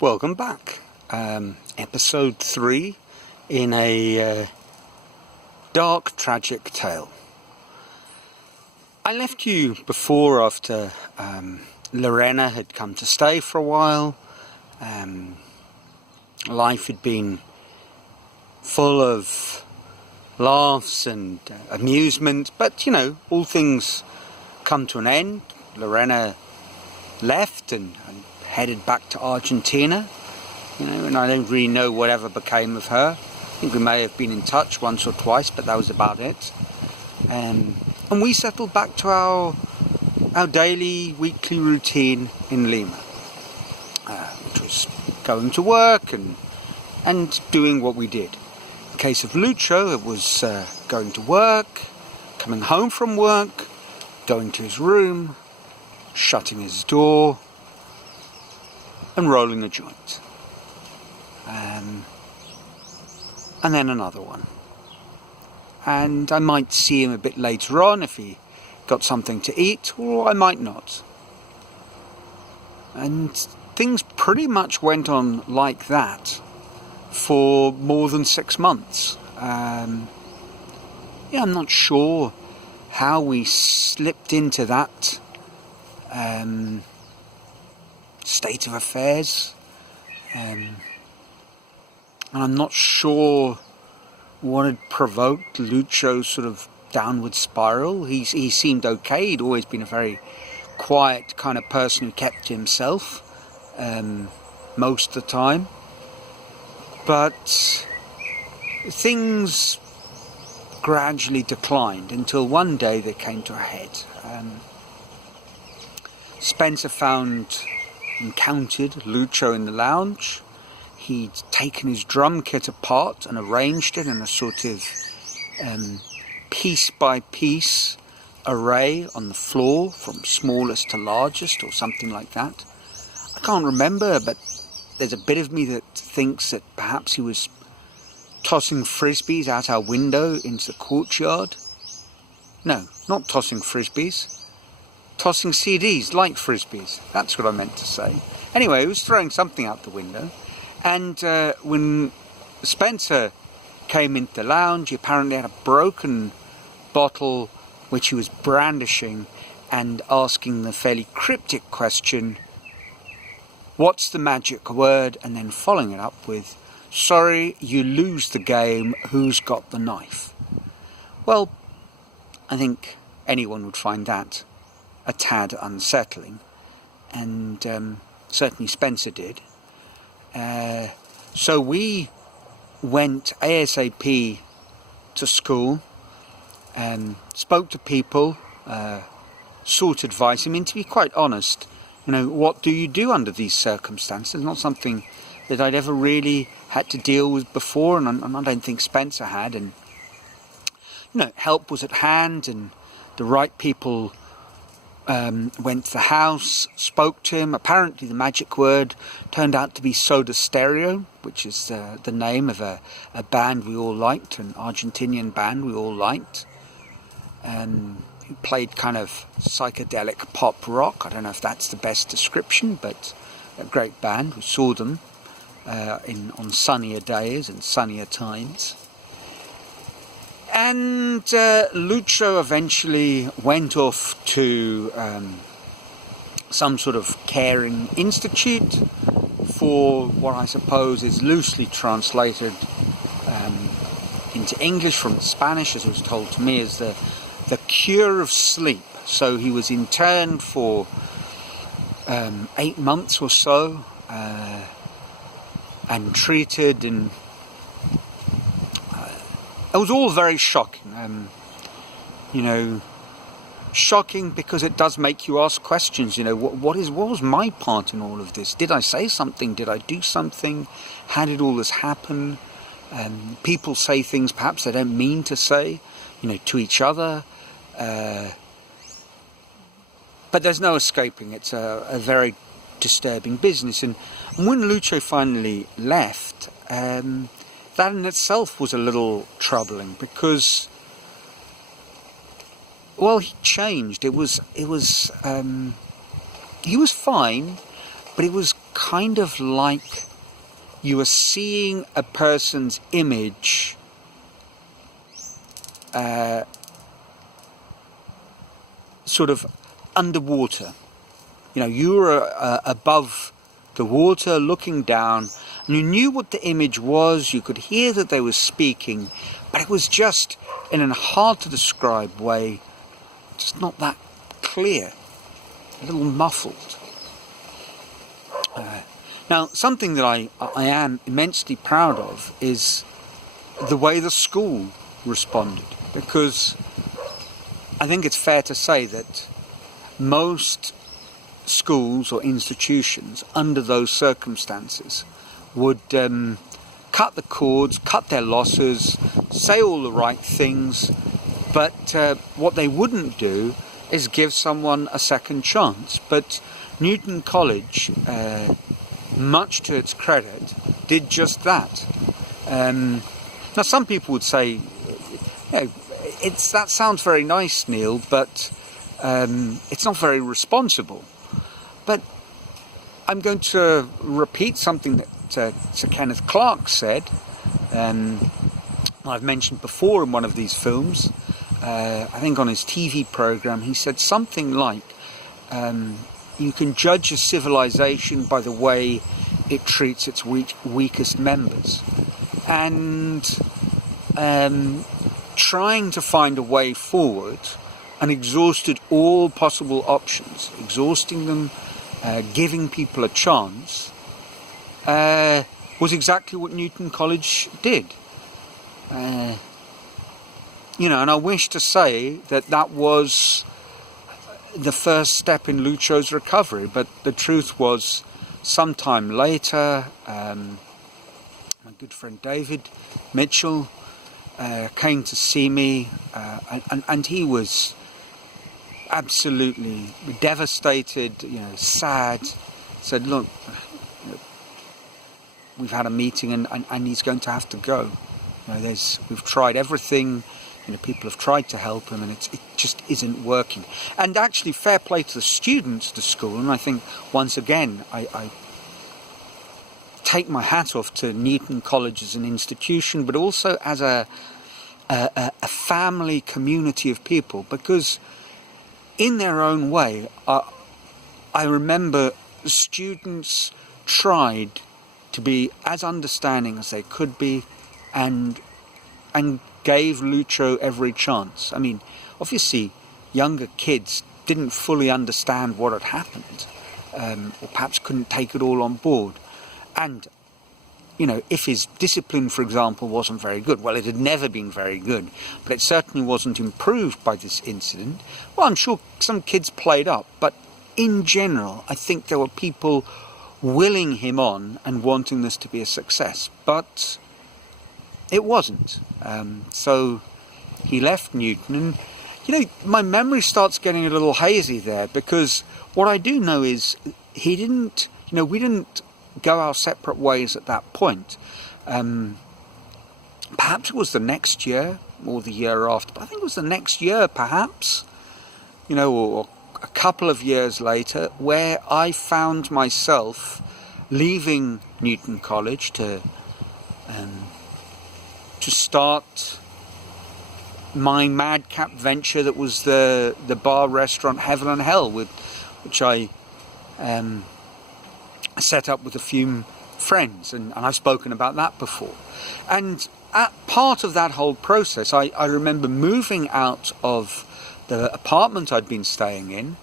Welcome back. Episode 3 in a dark, tragic tale. I left you before after Lorena had come to stay for a while. Life had been full of laughs and amusement, but all things come to an end. Lorena left and headed back to Argentina, and I don't really know whatever became of her. I think we may have been in touch once or twice, but that was about it. And we settled back to our daily, weekly routine in Lima, which was going to work and doing what we did. In the case of Lucho, it was going to work, coming home from work, going to his room, shutting his door, and rolling a joint. And then another one. And I might see him a bit later on if he got something to eat, or I might not. And things pretty much went on like that for more than 6 months. I'm not sure how we slipped into that state of affairs, and I'm not sure what had provoked Lucho's sort of downward spiral. He seemed okay. He'd always been a very quiet kind of person who kept to himself most of the time, but things gradually declined until one day they came to a head. Spencer encountered Lucho in the lounge. He'd taken his drum kit apart and arranged it in a sort of piece by piece array on the floor, from smallest to largest or something like that. I can't remember, but there's a bit of me that thinks that perhaps he was tossing frisbees out our window into the courtyard. No, not tossing frisbees. Tossing CDs like frisbees. That's what I meant to say. Anyway, he was throwing something out the window. And when Spencer came into the lounge, he apparently had a broken bottle which he was brandishing and asking the fairly cryptic question, "What's the magic word?" and then following it up with, "Sorry, you lose the game, who's got the knife?" Well, I think anyone would find that a tad unsettling, and certainly Spencer did. So we went ASAP to school and spoke to people, sought advice. I mean, to be quite honest, what do you do under these circumstances? Not something that I'd ever really had to deal with before, and I don't think Spencer had. And help was at hand, and the right people went to the house, spoke to him. Apparently the magic word turned out to be Soda Stereo, which is the name of a band we all liked, an Argentinian band we all liked. He played kind of psychedelic pop rock. I don't know if that's the best description, but a great band. We saw them on sunnier days and sunnier times. And Lucho eventually went off to some sort of caring institute for what I suppose is loosely translated into English from Spanish, as it was told to me, as the cure of sleep. So he was interned for 8 months or so and treated, and it was all very shocking, shocking because it does make you ask questions. What was my part in all of this? Did I say something? Did I do something? How did all this happen? People say things perhaps they don't mean to say, to each other. But there's no escaping. It's a very disturbing business. And when Lucho finally left, that in itself was a little troubling because, he changed. He was fine, but it was kind of like you are seeing a person's image sort of underwater. You know, you were above the water looking down, and you knew what the image was, you could hear that they were speaking, but it was just in a hard to describe way, just not that clear, a little muffled. Now, something that I am immensely proud of is the way the school responded, because I think it's fair to say that most schools or institutions under those circumstances would cut the cords, cut their losses, say all the right things, but what they wouldn't do is give someone a second chance. But Newton College, much to its credit, did just that. Now some people would say, you know, that sounds very nice, Neil, but it's not very responsible. But I'm going to repeat something that Sir Kenneth Clarke said. I've mentioned before in one of these films. I think on his TV program, he said something like, you can judge a civilization by the way it treats its weakest members. And trying to find a way forward and exhausted all possible options, exhausting them, giving people a chance, was exactly what Newton College did. You know, and I wish to say that that was the first step in Lucho's recovery, but the truth was, sometime later, my good friend David Mitchell came to see me, and he was absolutely devastated, you know, sad. Said, look, you know, we've had a meeting and he's going to have to go. You know, we've tried everything. You know, people have tried to help him, and it just isn't working. And actually, fair play to the students of the school, and I think once again I take my hat off to Newton College as an institution, but also as a family community of people, because in their own way, I remember students tried to be as understanding as they could be, and gave Lucho every chance. I mean, obviously, younger kids didn't fully understand what had happened, or perhaps couldn't take it all on board. And, you know, if his discipline, for example, wasn't very good, well, it had never been very good, but it certainly wasn't improved by this incident. Well, I'm sure some kids played up, but in general, I think there were people willing him on and wanting this to be a success. But it wasn't. So he left Newton, and you know, my memory starts getting a little hazy there, because what I do know is he didn't, you know, we didn't go our separate ways at that point. Perhaps it was the next year or the year after, but I think it was the next year perhaps, you know, or a couple of years later, where I found myself leaving Newton College to start my madcap venture that was the bar restaurant Heaven and Hell, which I set up with a few friends, and I've spoken about that before. And at part of that whole process, I remember moving out of the apartment I'd been staying in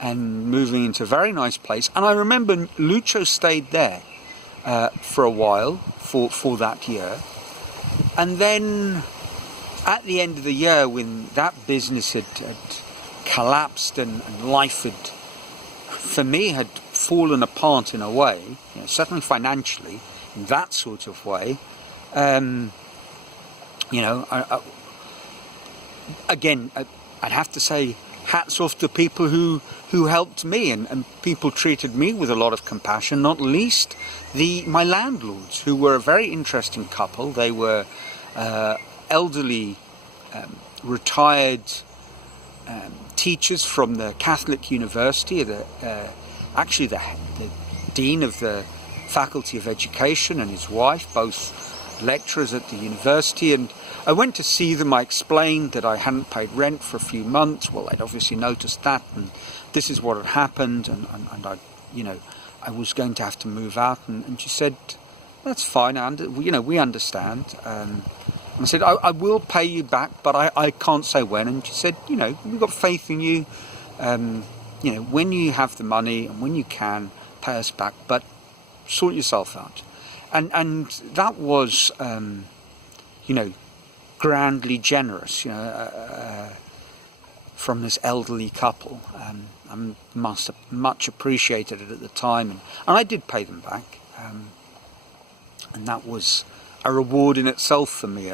and moving into a very nice place, and I remember Lucho stayed there for a while for that year. And then at the end of the year, when that business had collapsed and life for me had fallen apart in a way, you know, certainly financially, in that sort of way, you know, I'd have to say hats off to people who helped me, and people treated me with a lot of compassion, not least my landlords, who were a very interesting couple. They were elderly, retired teachers from the Catholic University, actually the dean of the Faculty of Education, and his wife, both lecturers at the university, and I went to see them. I explained that I hadn't paid rent for a few months. Well, they'd obviously noticed that, and this is what had happened, and I, I was going to have to move out, and she said, "That's fine, we understand." And I said, I will pay you back, but I can't say when. And she said, we've got faith in you. When you have the money and when you can, pay us back, but sort yourself out. And that was, grandly generous, from this elderly couple. I must have much appreciated it at the time, and I did pay them back. And that was a reward in itself for me.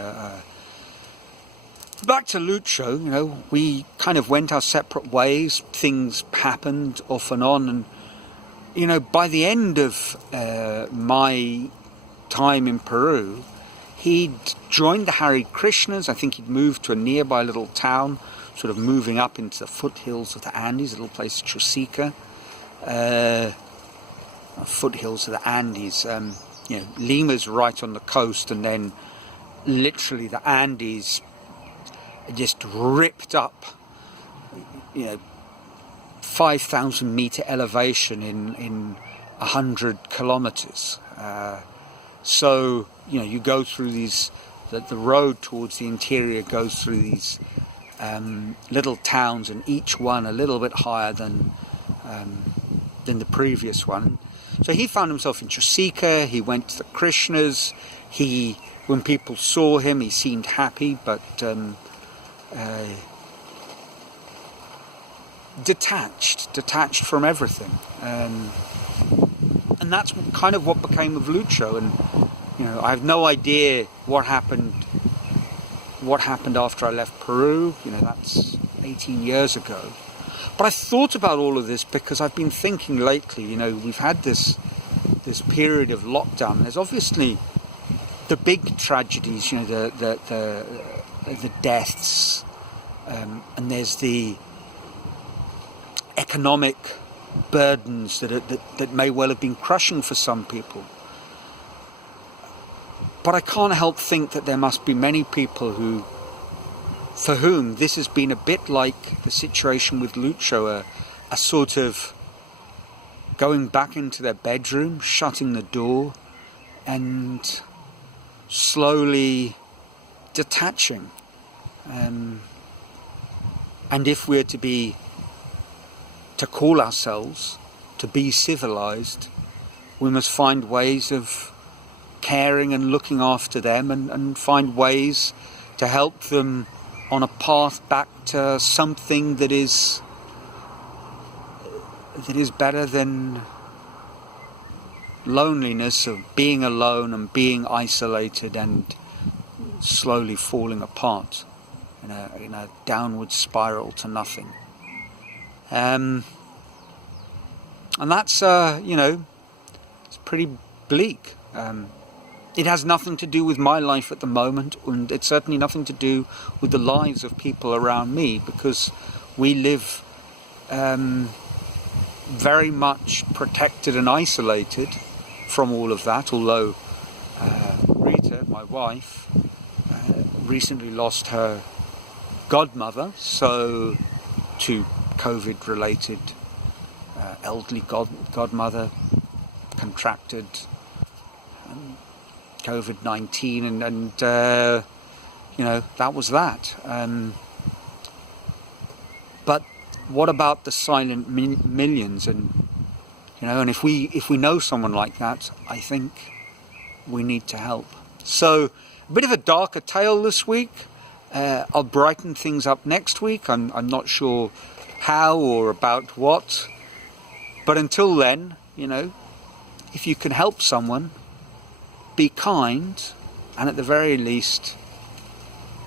Back to Lucho, we kind of went our separate ways. Things happened off and on, and by the end of my time in Peru, he'd joined the Hare Krishnas. I think he'd moved to a nearby little town, sort of moving up into the foothills of the Andes, a little place, Chosica. Foothills of the Andes. Lima's right on the coast, and then literally the Andes just ripped up, 5,000 meter elevation in 100 kilometers. So, you go through these, the road towards the interior goes through these little towns, and each one a little bit higher than the previous one. So he found himself in Chosica. He went to the Krishnas. When people saw him, he seemed happy, but detached from everything. And that's kind of what became of Lucho. And I have no idea what happened after I left Peru. That's 18 years ago. But I thought about all of this because I've been thinking lately, we've had this period of lockdown. There's obviously the big tragedies, the deaths, and there's the economic burdens that may well have been crushing for some people. But I can't help think that there must be many people for whom this has been a bit like the situation with Lucho, a sort of going back into their bedroom, shutting the door, and slowly detaching. And if we're to call ourselves, to be civilized, we must find ways of caring and looking after them, and find ways to help them on a path back to something that is better than loneliness of being alone and being isolated and slowly falling apart in a downward spiral to nothing. And that's it's pretty bleak. It has nothing to do with my life at the moment, and it's certainly nothing to do with the lives of people around me, because we live very much protected and isolated from all of that, although Rita, my wife, recently lost her godmother, so to COVID-related elderly godmother, contracted COVID-19, and that was that. But what about the silent millions? And and if we know someone like that, I think we need to help. So a bit of a darker tale this week. I'll brighten things up next week. I'm not sure how or about what. But until then, if you can help someone, be kind, and at the very least,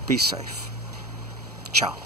be safe. Ciao.